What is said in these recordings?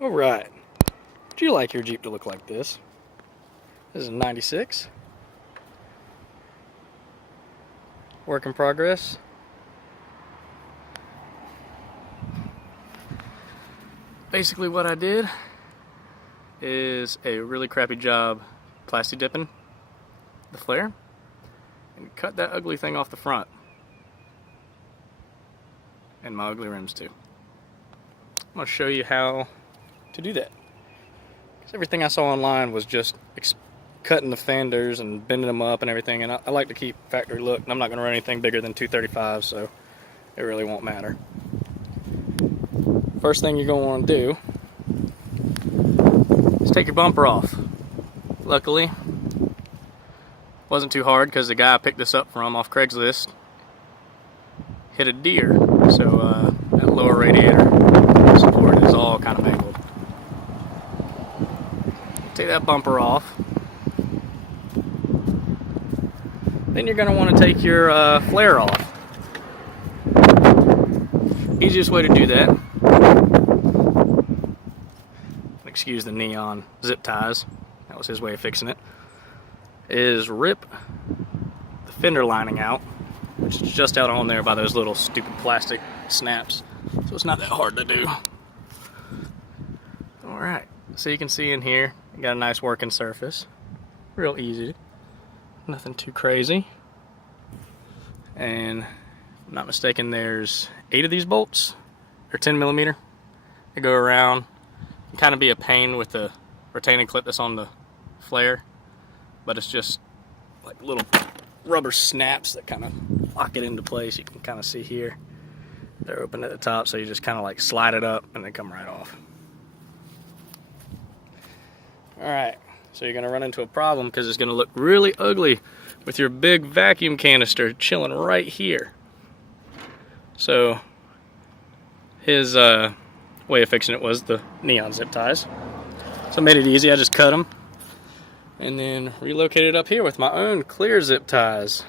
Alright, would you like your Jeep to look like this? This is a 96. Work in progress. Basically what I did is a really crappy job plasti dipping the flare and cut that ugly thing off the front. And my ugly rims too. I'm going to show you how to do that. Because everything I saw online was just cutting the fenders and bending them up and everything, and I like to keep factory look, and I'm not going to run anything bigger than 235, so it really won't matter. First thing you're going to want to do is take your bumper off. Luckily, wasn't too hard because the guy I picked this up from off Craigslist hit a deer, so that lower radiator support is all kind of mangled. Take that bumper off. Then you're going to want to take your flare off. Easiest way to do that, excuse the neon zip ties, that was his way of fixing it, is rip the fender lining out, which is just out on there by those little stupid plastic snaps, so it's not that hard to do. Alright, so you can see in here, you got a nice working surface, real easy, nothing too crazy, and if I'm not mistaken, there's 8 of these bolts, they're 10mm, they go around. Can kind of be a pain with the retaining clip that's on the flare, but it's just like little rubber snaps that kind of lock it into place. You can kind of see here they're open at the top, so you just kind of like slide it up and they come right off. Alright, so you're going to run into a problem because it's going to look really ugly with your big vacuum canister chilling right here. So his way of fixing it was the neon zip ties. So I made it easy, I just cut them and then relocated up here with my own clear zip ties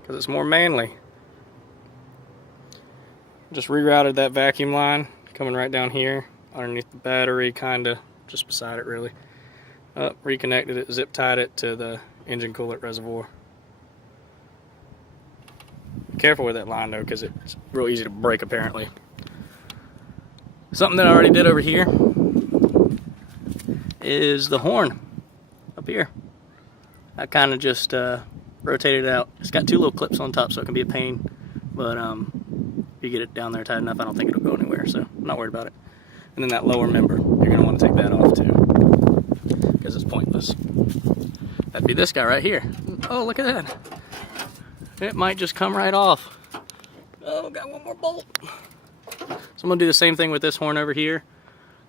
because it's more manly. Just rerouted that vacuum line coming right down here underneath the battery, kinda just beside it really. Reconnected it, zip tied it to the engine coolant reservoir. Be careful with that line though, because it's real easy to break apparently. Something that I already did over here is the horn up here. I kind of just rotated it out. It's got 2 little clips on top, so it can be a pain, but if you get it down there tight enough, I don't think it'll go anywhere, so I'm not worried about it. And then that lower member, you're going to want to take that off too, because it's pointless. That'd be this guy right here. Oh, look at that. It might just come right off. Oh, got one more bolt. So I'm going to do the same thing with this horn over here.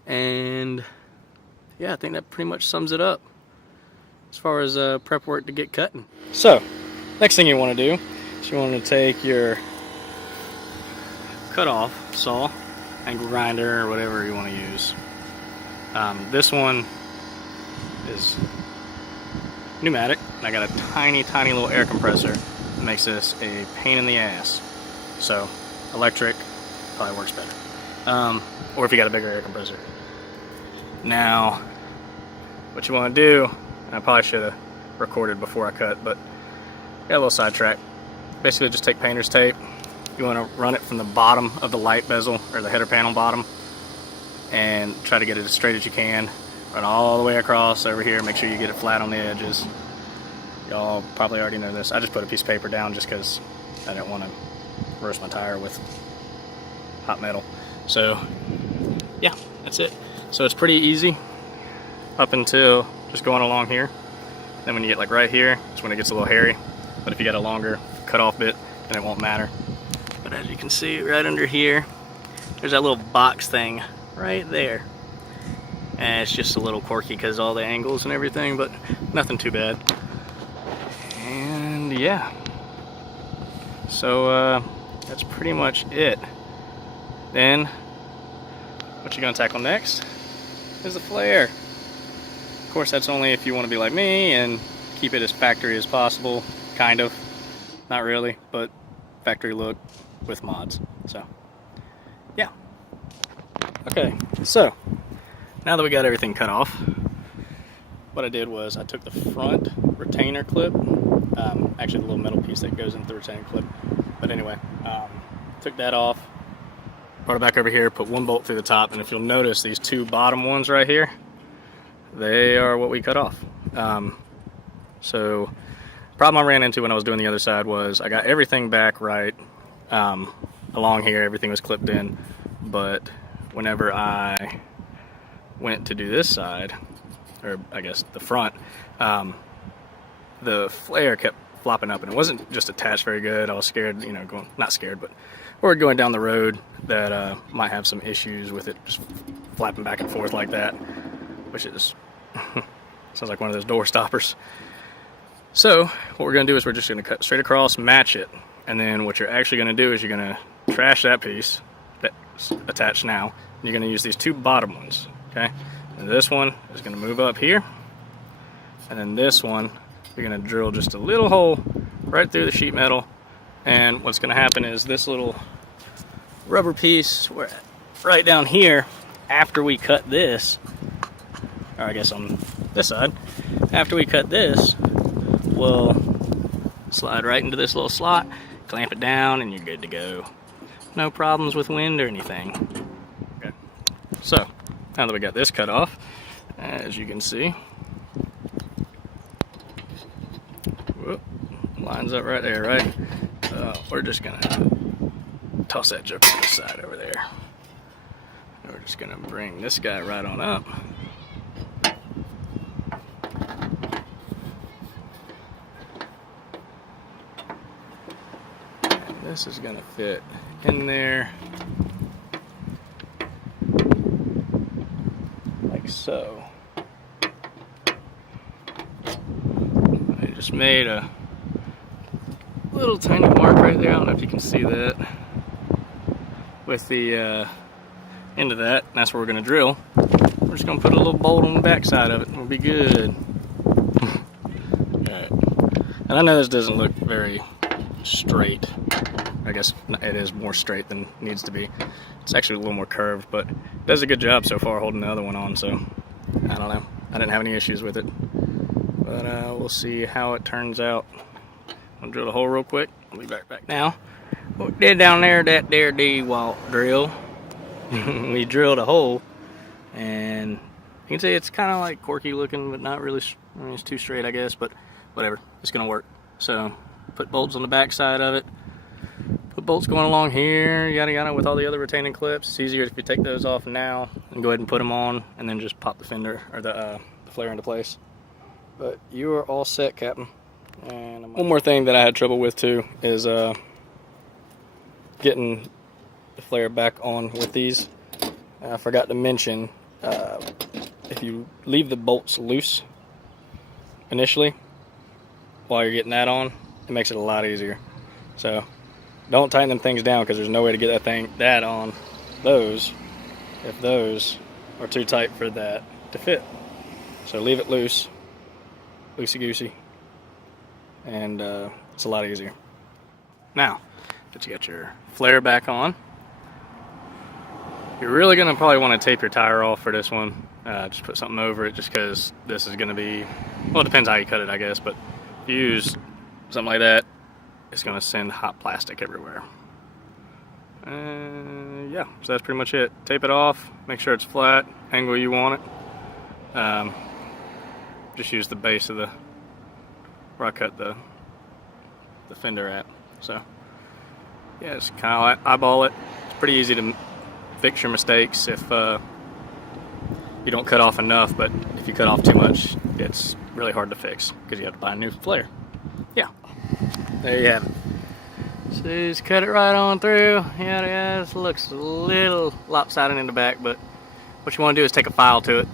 And yeah, I think that pretty much sums it up as far as prep work to get cutting. So, next thing you want to do is you want to take your cut-off saw and grinder or whatever you want to use. This one is pneumatic, and I got a tiny little air compressor that makes this a pain in the ass. So electric probably works better, or if you got a bigger air compressor. Now what you want to do, and I probably should have recorded before I cut, but got a little sidetrack. Basically just take painter's tape. You want to run it from the bottom of the light bezel or the header panel bottom and try to get it as straight as you can. Run all the way across over here, make sure you get it flat on the edges. Y'all probably already know this. I just put a piece of paper down just because I didn't want to roast my tire with hot metal. So yeah, that's it. So it's pretty easy up until just going along here. Then when you get like right here, it's when it gets a little hairy. But if you got a longer cut-off bit, then it won't matter. But as you can see right under here, there's that little box thing right there. And it's just a little quirky because all the angles and everything, but nothing too bad. And yeah, so that's pretty much it. Then what you're gonna tackle next is the flare. Of course, that's only if you want to be like me and keep it as factory as possible, kind of. Not really, but factory look with mods. So yeah. Okay, so now that we got everything cut off, what I did was I took the front retainer clip, actually the little metal piece that goes into the retainer clip, but anyway, took that off, brought it back over here, put one bolt through the top, and if you'll notice these two bottom ones right here, they are what we cut off. So the problem I ran into when I was doing the other side was I got everything back right along here, everything was clipped in, but whenever I went to do this side, or I guess the front, the flare kept flopping up, and it wasn't just attached very good. I was scared, you know, not scared, but we're going down the road that might have some issues with it just flapping back and forth like that, which is sounds like one of those door stoppers. So what we're going to do is we're just going to cut straight across, match it, and then what you're actually going to do is you're going to trash that piece that's attached now, and you're going to use these two bottom ones, okay? And this one is going to move up here, and then this one you're going to drill just a little hole right through the sheet metal, and what's going to happen is this little rubber piece right down here, after we cut this, or I guess on this side, after we cut this, we'll slide right into this little slot, clamp it down, and you're good to go. No problems with wind or anything. Okay. So now that we got this cut off, as you can see, whoop, lines up right there, right? We're just gonna toss that joker to the side over there. And we're just gonna bring this guy right on up. And this is gonna fit in there like so. I just made a little tiny mark right there. I don't know if you can see that with the end of that. And that's where we're going to drill. We're just going to put a little bolt on the back side of it and we'll be good. Alright. And I know this doesn't look very straight. I guess it is more straight than it needs to be. It's actually a little more curved, but it does a good job so far holding the other one on, so I don't know. I didn't have any issues with it. But we'll see how it turns out. I'll drill the hole real quick. I'll be back now. What we did down there, that there D-walt drill, we drilled a hole, and you can see it's kind of like quirky looking, but not really. I mean, it's too straight, I guess, but whatever. It's gonna work. So put bolts on the back side of it. Put bolts going along here, yada yada, with all the other retaining clips. It's easier if you take those off now and go ahead and put them on, and then just pop the fender or the flare into place. But you are all set, Captain. And one more thing that I had trouble with too is getting the flare back on with these. I forgot to mention, if you leave the bolts loose initially while you're getting that on, it makes it a lot easier. So don't tighten them things down, because there's no way to get that on those if those are too tight for that to fit. So leave it loose, loosey-goosey, and it's a lot easier. Now that you got your flare back on, you're really gonna probably want to tape your tire off for this one. Just put something over it, just because this is gonna be, well, it depends how you cut it, I guess, but if you use something like that, it's gonna send hot plastic everywhere. Yeah, so that's pretty much it. Tape it off, make sure it's flat, angle you want it. Just use the base of where I cut the fender at. So yeah, it's kind of like eyeball it. It's pretty easy to fix your mistakes if you don't cut off enough, but if you cut off too much, it's really hard to fix because you have to buy a new flare. Yeah, there you have it. So just cut it right on through. Yeah, this looks a little lopsided in the back, but what you want to do is take a file to it.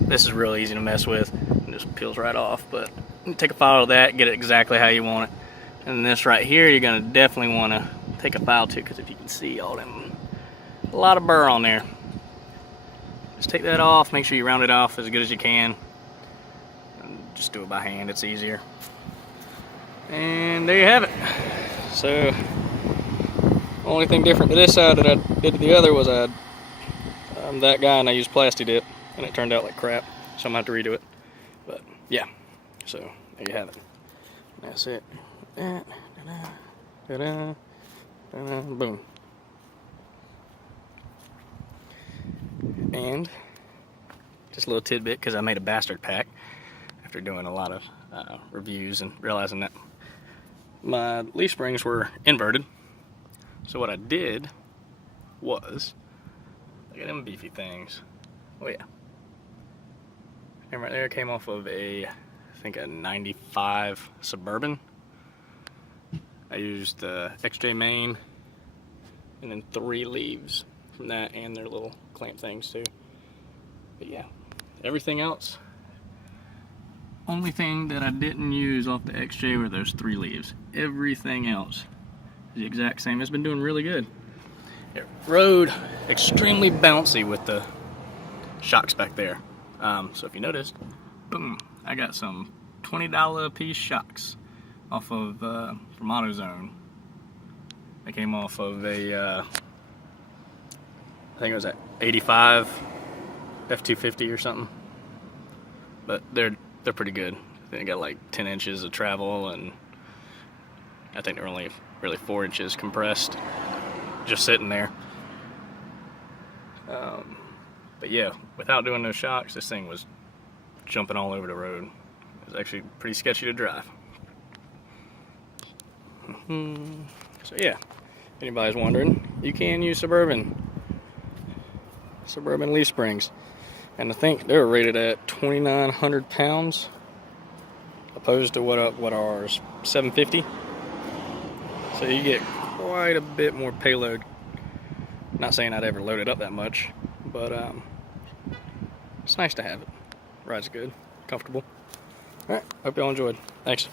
This is really easy to mess with. It just peels right off, but take a file of that, get it exactly how you want it. And this right here, you're gonna definitely want to take a file to, because if you can see all them, a lot of burr on there. Just take that off, make sure you round it off as good as you can. And just do it by hand, it's easier. And there you have it. So, only thing different to this side that I did to the other was I I'm that guy and I used Plasti Dip and it turned out like crap, so I'm gonna have to redo it. But yeah, so there you have it. That's it. Boom. And just a little tidbit, because I made a bastard pack after doing a lot of reviews and realizing that my leaf springs were inverted. So what I did was, look at them beefy things. Oh yeah. And right there came off of I think a 95 Suburban. I used the XJ main and then 3 leaves from that and their little clamp things too. But yeah, everything else, only thing that I didn't use off the XJ were those 3 leaves. Everything else is the exact same. It's been doing really good. It rode extremely bouncy with the shocks back there. So if you noticed, boom, I got some $20 a piece shocks off of from AutoZone. They came off of a I think it was at 85 F250 or something. But they're pretty good. They got like 10 inches of travel, and I think they're only really 4 inches compressed, just sitting there. But yeah, without doing those shocks, this thing was jumping all over the road. It was actually pretty sketchy to drive. So yeah, if anybody's wondering, you can use Suburban leaf springs. And I think they were rated at 2,900 pounds, opposed to what ours, 750. So you get quite a bit more payload. Not saying I'd ever load it up that much, but it's nice to have it. Rides good, comfortable. All right, hope y'all enjoyed. Thanks.